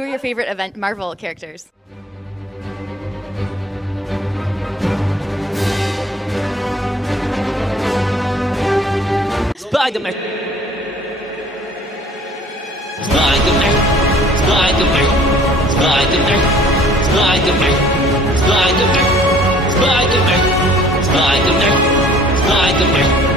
Who are your favorite Marvel characters? Spider-Man. Spider-Man. Spider-Man. Spider-Man. Spider-Man. Spider-Man. Spider-Man. Spider-Man. Spider-Man.